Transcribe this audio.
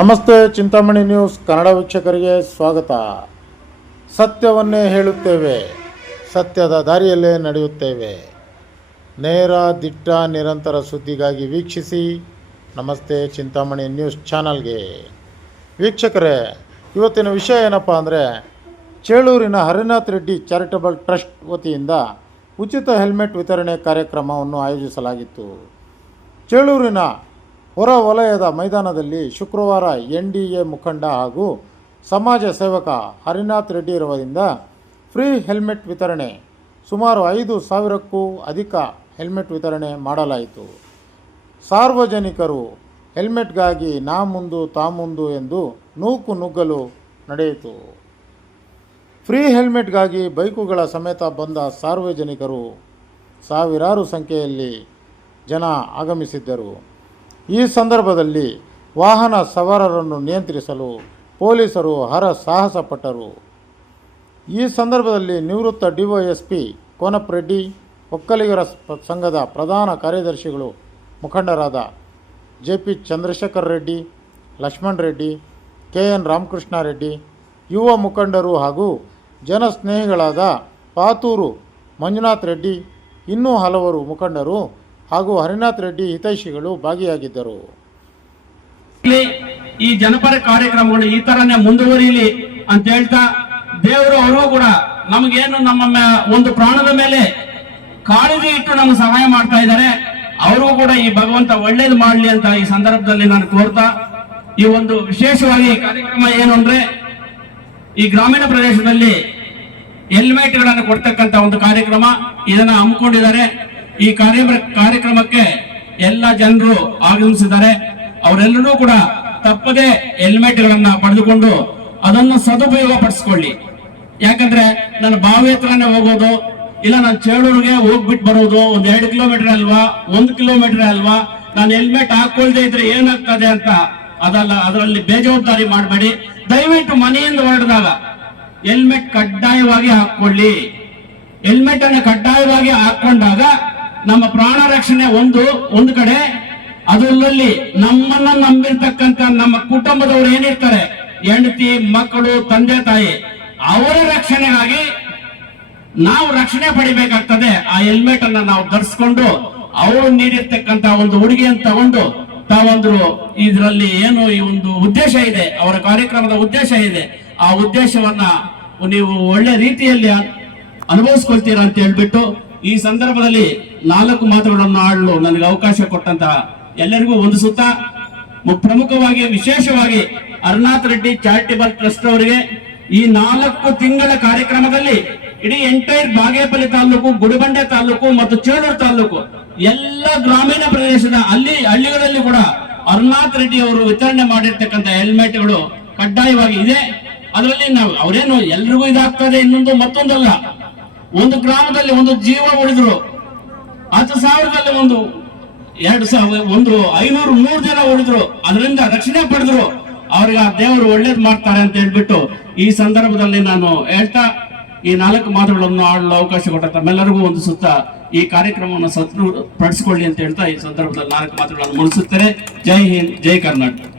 ನಮಸ್ತೆ. ಚಿಂತಾಮಣಿ ನ್ಯೂಸ್ ಕನ್ನಡ ವೀಕ್ಷಕರಿಗೆ ಸ್ವಾಗತ. ಸತ್ಯವನ್ನೇ ಹೇಳುತ್ತೇವೆ, ಸತ್ಯದ ದಾರಿಯಲ್ಲೇ ನಡೆಯುತ್ತೇವೆ. ನೇರ, ದಿಟ್ಟ, ನಿರಂತರ ಸುದ್ದಿಗಾಗಿ ವೀಕ್ಷಿಸಿ ನಮಸ್ತೆ ಚಿಂತಾಮಣಿ ನ್ಯೂಸ್ ಚಾನಲ್ಗೆ. ವೀಕ್ಷಕರೇ, ಇವತ್ತಿನ ವಿಷಯ ಏನಪ್ಪ ಅಂದರೆ, ಚೇಳೂರಿನ ಹರಿನಾಥ್ ರೆಡ್ಡಿ ಚಾರಿಟಬಲ್ ಟ್ರಸ್ಟ್ ವತಿಯಿಂದ ಉಚಿತ ಹೆಲ್ಮೆಟ್ ವಿತರಣೆ ಕಾರ್ಯಕ್ರಮವನ್ನು ಆಯೋಜಿಸಲಾಗಿತ್ತು. ಚೇಳೂರಿನ ಹೊರ ವಲಯದ ಮೈದಾನದಲ್ಲಿ ಶುಕ್ರವಾರ NDA ಮುಖಂಡ ಹಾಗೂ ಸಮಾಜ ಸೇವಕ ಹರಿನಾಥ್ ರೆಡ್ಡಿ ರವರಿಂದ ಫ್ರೀ ಹೆಲ್ಮೆಟ್ ವಿತರಣೆ, ಸುಮಾರು 5,000ಕ್ಕೂ ಅಧಿಕ ಹೆಲ್ಮೆಟ್ ವಿತರಣೆ ಮಾಡಲಾಯಿತು. ಸಾರ್ವಜನಿಕರು ಹೆಲ್ಮೆಟ್ಗಾಗಿ ನಾ ಮುಂದು ತಾ ಮುಂದು ಎಂದು ನೂಕು ನುಗ್ಗಲು ನಡೆಯಿತು. ಫ್ರೀ ಹೆಲ್ಮೆಟ್ಗಾಗಿ ಬೈಕುಗಳ ಸಮೇತ ಬಂದ ಸಾರ್ವಜನಿಕರು ಸಾವಿರಾರು ಸಂಖ್ಯೆಯಲ್ಲಿ ಜನ ಆಗಮಿಸಿದ್ದರು. ಈ ಸಂದರ್ಭದಲ್ಲಿ ವಾಹನ ಸವಾರರನ್ನು ನಿಯಂತ್ರಿಸಲು ಪೊಲೀಸರು ಹರಸಾಹಸ ಪಟ್ಟರು. ಈ ಸಂದರ್ಭದಲ್ಲಿ ನಿವೃತ್ತ DYSP ಕೋನಪ್ಪ ರೆಡ್ಡಿ, ಒಕ್ಕಲಿಗರ ಸಂಘದ ಪ್ರಧಾನ ಕಾರ್ಯದರ್ಶಿಗಳು ಮುಖಂಡರಾದ JP ಚಂದ್ರಶೇಖರ್ ರೆಡ್ಡಿ, ಲಕ್ಷ್ಮಣ್ ರೆಡ್ಡಿ, KN ರಾಮಕೃಷ್ಣ ರೆಡ್ಡಿ, ಯುವ ಮುಖಂಡರು ಹಾಗೂ ಜನಸ್ನೇಹಿಗಳಾದ ಪಾತೂರು ಮಂಜುನಾಥ್ ರೆಡ್ಡಿ, ಇನ್ನೂ ಹಲವರು ಮುಖಂಡರು ಹಾಗೂ ಹರಿನಾಥ್ ರೆಡ್ಡಿ ಹಿತೈಷಿಗಳು ಭಾಗಿಯಾಗಿದ್ದರು. ಈ ಜನಪರ ಕಾರ್ಯಕ್ರಮಗಳು ಈ ತರನೇ ಮುಂದುವರಿಯಲಿ ಅಂತ ಹೇಳ್ತಾ, ದೇವರು ಅವರು ಕೂಡ ನಮಗೇನು ನಮ್ಮ ಒಂದು ಪ್ರಾಣದ ಮೇಲೆ ಕಾಳಜಿ ಇಟ್ಟು ನಮ್ಗೆ ಸಹಾಯ ಮಾಡ್ತಾ ಇದ್ದಾರೆ. ಅವರು ಕೂಡ ಈ ಭಗವಂತ ಒಳ್ಳೇದು ಮಾಡಲಿ ಅಂತ ಈ ಸಂದರ್ಭದಲ್ಲಿ ನಾನು ಕೋರ್ತಾ, ಈ ಒಂದು ವಿಶೇಷವಾಗಿ ಕಾರ್ಯಕ್ರಮ ಏನು ಅಂದ್ರೆ, ಈ ಗ್ರಾಮೀಣ ಪ್ರದೇಶದಲ್ಲಿ ಹೆಲ್ಮೆಟ್ ಗಳನ್ನು ಕೊಡ್ತಕ್ಕಂತ ಒಂದು ಕಾರ್ಯಕ್ರಮ ಇದನ್ನ ಹಮ್ಮಿಕೊಂಡಿದ್ದಾರೆ. ಈ ಕಾರ್ಯಕ್ರಮಕ್ಕೆ ಎಲ್ಲ ಜನರು ಆಗಮಿಸಿದ್ದಾರೆ. ಅವರೆಲ್ಲರೂ ಕೂಡ ತಪ್ಪದೆ ಹೆಲ್ಮೆಟ್ ಗಳನ್ನ ಪಡೆದುಕೊಂಡು ಅದನ್ನು ಸದುಪಯೋಗ ಪಡಿಸ್ಕೊಳ್ಳಿ. ಯಾಕಂದ್ರೆ ನಾನು ಬಾವಿ ಹತ್ರನೇ ಹೋಗೋದು, ಇಲ್ಲ ನಾನು ಚೇಳೂರಿಗೆ ಹೋಗ್ಬಿಟ್ಟು ಬರೋದು 2 ಕಿಲೋಮೀಟರ್ ಅಲ್ವಾ, 1 ಕಿಲೋಮೀಟರ್ ಅಲ್ವಾ, ನಾನು ಹೆಲ್ಮೆಟ್ ಹಾಕೊಳ್ದೆ ಇದ್ರೆ ಏನಾಗ್ತದೆ ಅಂತ ಅದಲ್ಲ, ಅದರಲ್ಲಿ ಬೇಜವಾಬ್ದಾರಿ ಮಾಡಬೇಡಿ. ದಯವಿಟ್ಟು ಮನೆಯಿಂದ ಹೊರಡಿದಾಗ ಹೆಲ್ಮೆಟ್ ಕಡ್ಡಾಯವಾಗಿ ಹಾಕೊಳ್ಳಿ. ಹೆಲ್ಮೆಟ್ ಅನ್ನು ಕಡ್ಡಾಯವಾಗಿ ಹಾಕೊಂಡಾಗ ನಮ್ಮ ಪ್ರಾಣ ರಕ್ಷಣೆ ಒಂದು ಕಡೆ, ಅದರಲ್ಲಿ ನಮ್ಮನ್ನ ನಂಬಿರ್ತಕ್ಕಂಥ ನಮ್ಮ ಕುಟುಂಬದವರು ಏನಿರ್ತಾರೆ, ಹೆಂಡತಿ, ಮಕ್ಕಳು, ತಂದೆ ತಾಯಿ, ಅವರ ರಕ್ಷಣೆಗಾಗಿ ನಾವು ರಕ್ಷಣೆ ಪಡಿಬೇಕಾಗ್ತದೆ. ಆ ಹೆಲ್ಮೆಟ್ ಅನ್ನ ನಾವು ಧರಿಸ್ಕೊಂಡು ಅವರು ನೀಡಿರ್ತಕ್ಕಂಥ ಒಂದು ಉಡುಗೆಯನ್ನು ತಗೊಂಡು ತಾವಂದ್ರು ಇದರಲ್ಲಿ ಏನು ಈ ಒಂದು ಉದ್ದೇಶ ಇದೆ, ಅವರ ಕಾರ್ಯಕ್ರಮದ ಉದ್ದೇಶ ಇದೆ, ಆ ಉದ್ದೇಶವನ್ನ ನೀವು ಒಳ್ಳೆ ರೀತಿಯಲ್ಲಿ ಅನುಭವಿಸ್ಕೊಳ್ತೀರಾ ಅಂತ ಹೇಳ್ಬಿಟ್ಟು ಈ ಸಂದರ್ಭದಲ್ಲಿ 4 ಮಾತುಗಳನ್ನು ಆಡಲು ನನಗೆ ಅವಕಾಶ ಕೊಟ್ಟಂತಹ ಎಲ್ಲರಿಗೂ ವಂದಿಸುತ್ತಾ, ಪ್ರಮುಖವಾಗಿ ವಿಶೇಷವಾಗಿ ಹರಿನಾಥ್ ರೆಡ್ಡಿ ಚಾರಿಟಬಲ್ ಟ್ರಸ್ಟ್ ಅವರಿಗೆ ಈ 4 ತಿಂಗಳ ಕಾರ್ಯಕ್ರಮದಲ್ಲಿ ಇಡೀ ಎಂಟೈರ್ ಬಾಗೇಪಲ್ಲಿ ತಾಲೂಕು, ಗುಡಿಬಂಡೆ ತಾಲೂಕು ಮತ್ತು ಚೇಳೂರು ತಾಲೂಕು ಎಲ್ಲ ಗ್ರಾಮೀಣ ಪ್ರದೇಶದ ಹಳ್ಳಿಗಳಲ್ಲಿ ಕೂಡ ಹರಿನಾಥ್ ರೆಡ್ಡಿ ಅವರು ವಿತರಣೆ ಮಾಡಿರ್ತಕ್ಕಂಥ ಹೆಲ್ಮೆಟ್ಗಳು ಕಡ್ಡಾಯವಾಗಿ ಇದೆ. ಅದರಲ್ಲಿ ನಾವು ಅವರೇನು ಎಲ್ರಿಗೂ ಇದಾಗ್ತದೆ ಇನ್ನೊಂದು ಮತ್ತೊಂದಲ್ಲ, ಒಂದು ಗ್ರಾಮದಲ್ಲಿ ಒಂದು ಜೀವ ಉಳಿದ್ರು 10,000ದಲ್ಲಿ ಒಂದು 500-100 ಜನ ಉಳಿದ್ರು, ಅದರಿಂದ ರಕ್ಷಣೆ ಪಡೆದ್ರು, ಅವ್ರಿಗೆ ಆ ದೇವರು ಒಳ್ಳೇದು ಮಾಡ್ತಾರೆ ಅಂತ ಹೇಳ್ಬಿಟ್ಟು ಈ ಸಂದರ್ಭದಲ್ಲಿ ನಾನು ಹೇಳ್ತಾ ಈ 4 ಮಾತುಗಳನ್ನು ಆಡಲು ಅವಕಾಶ ಕೊಟ್ಟ ತಮ್ಮೆಲ್ಲರಿಗೂ ಒಂದು ಸುತ್ತ ಈ ಕಾರ್ಯಕ್ರಮವನ್ನು ಪಡಿಸಿಕೊಳ್ಳಿ ಅಂತ ಹೇಳ್ತಾ ಈ ಸಂದರ್ಭದಲ್ಲಿ 4 ಮಾತುಗಳನ್ನು ಮುಗಿಸುತ್ತಾರೆ. ಜೈ ಹಿಂದ್, ಜೈ ಕರ್ನಾಟಕ.